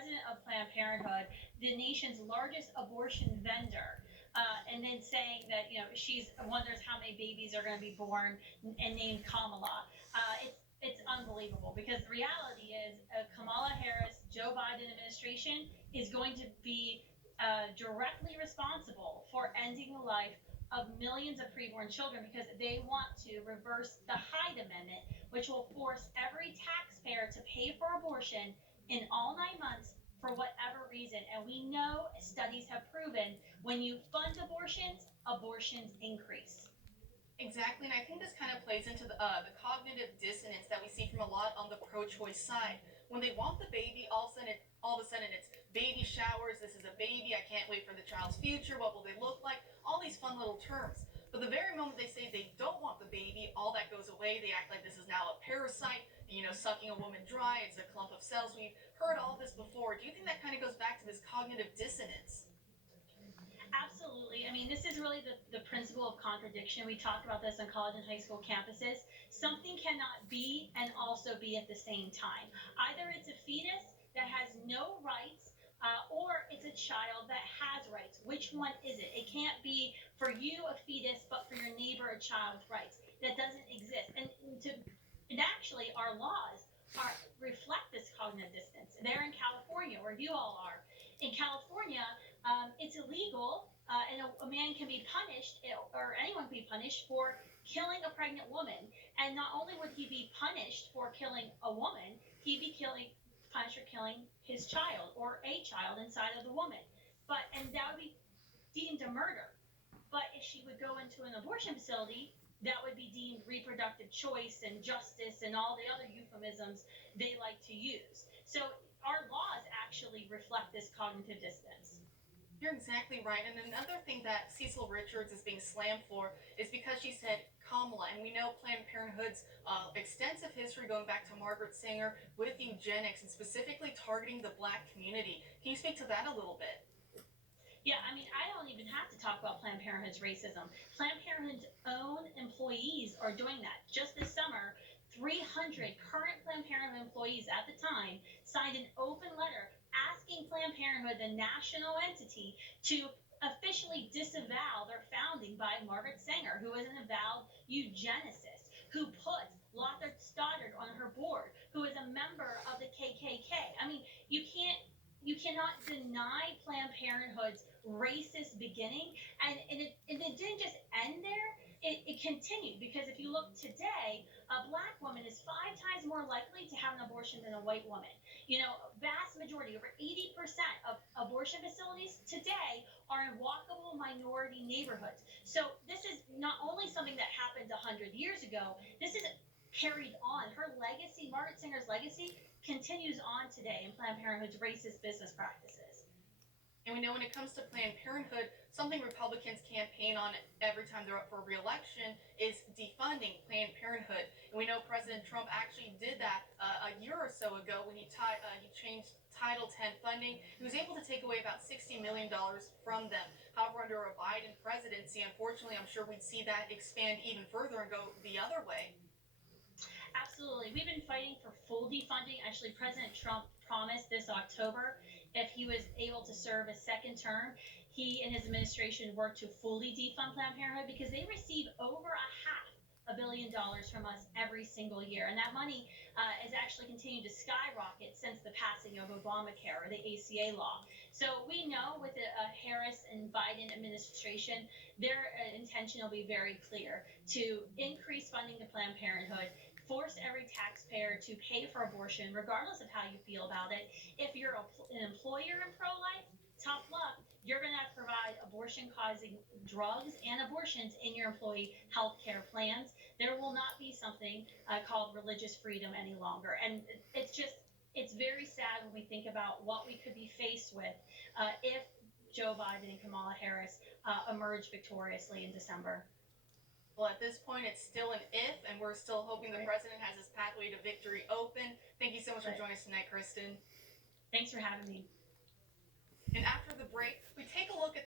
president of Planned Parenthood, the nation's largest abortion vendor, and then saying that she's wonders how many babies are going to be born and named Kamala. It's unbelievable because the reality is Kamala Harris, Joe Biden administration is going to be directly responsible for ending the life of millions of preborn children because they want to reverse the Hyde Amendment, which will force every taxpayer to pay for abortion in all 9 months for whatever reason. And we know studies have proven when you fund abortions, abortions increase. Exactly, and I think this kind of plays into the cognitive dissonance that we see from a lot on the pro-choice side. When they want the baby, all of a sudden it's baby showers. This is a baby. I can't wait for the child's future. What will they look like? All these fun little terms. But the very moment they say they don't want the baby, all that goes away. They act like this is now a parasite, sucking a woman dry. It's a clump of cells. We've heard all this before. Do you think that kind of goes back to this cognitive dissonance? Absolutely. I mean, this is really the principle of contradiction. We talk about this on college and high school campuses. Something cannot be and also be at the same time. Either it's a fetus that has no rights, or it's a child that has rights. Which one is it? It can't be for you a fetus, but for your neighbor a child with rights. That doesn't exist. And actually, our laws reflect this cognitive dissonance. They're in California, where you all are. In California, it's illegal, and a man can be punished, or anyone can be punished for killing a pregnant woman. And not only would he be punished for killing a woman, he'd be punished for killing his child or a child inside of the woman. And that would be deemed a murder. But if she would go into an abortion facility, that would be deemed reproductive choice and justice and all the other euphemisms they like to use. So our laws actually reflect this cognitive dissonance. You're exactly right. And another thing that Cecil Richards is being slammed for is because she said Kamala. And we know Planned Parenthood's extensive history going back to Margaret Sanger with eugenics and specifically targeting the black community. Can you speak to that a little bit? Yeah, I mean, I don't even have to talk about Planned Parenthood's racism. Planned Parenthood's own employees are doing that. Just this summer, 300 current Planned Parenthood employees at the time signed an open letter asking Planned Parenthood, the national entity, to officially disavow their founding by Margaret Sanger, who is an avowed eugenicist, who put Lothar Stoddard on her board, who is a member of the KKK. I mean, you cannot deny Planned Parenthood's racist beginning, and it didn't just end there. It continued because if you look today, a black woman is 5 times more likely to have an abortion than a white woman. Vast majority, over 80% of abortion facilities today are in walkable minority neighborhoods. So this is not only something that happened 100 years ago. This is carried on. Her legacy, Margaret Sanger's legacy, continues on today in Planned Parenthood's racist business practices. And we know when it comes to Planned Parenthood, something Republicans campaign on every time they're up for re-election is defunding Planned Parenthood. And we know President Trump actually did that a year or so ago when he changed Title X funding. He was able to take away about $60 million from them. However, under a Biden presidency, unfortunately, I'm sure we'd see that expand even further and go the other way. Absolutely. We've been fighting for full defunding. Actually, President Trump promised this October if he was able to serve a second term, he and his administration worked to fully defund Planned Parenthood because they receive over $500 million from us every single year. And that money has actually continued to skyrocket since the passing of Obamacare or the ACA law. So we know with the Harris and Biden administration, their intention will be very clear to increase funding to Planned Parenthood, force every taxpayer to pay for abortion, regardless of how you feel about it. If you're an employer in pro-life, tough luck. You're going to provide abortion-causing drugs and abortions in your employee health care plans. There will not be something called religious freedom any longer. And it's very sad when we think about what we could be faced with if Joe Biden and Kamala Harris emerge victoriously in December. Well, at this point, it's still an if, and we're still hoping the president has his pathway to victory open. Thank you so much for joining us tonight, Kristen. Thanks for having me. And after the break, we take a look at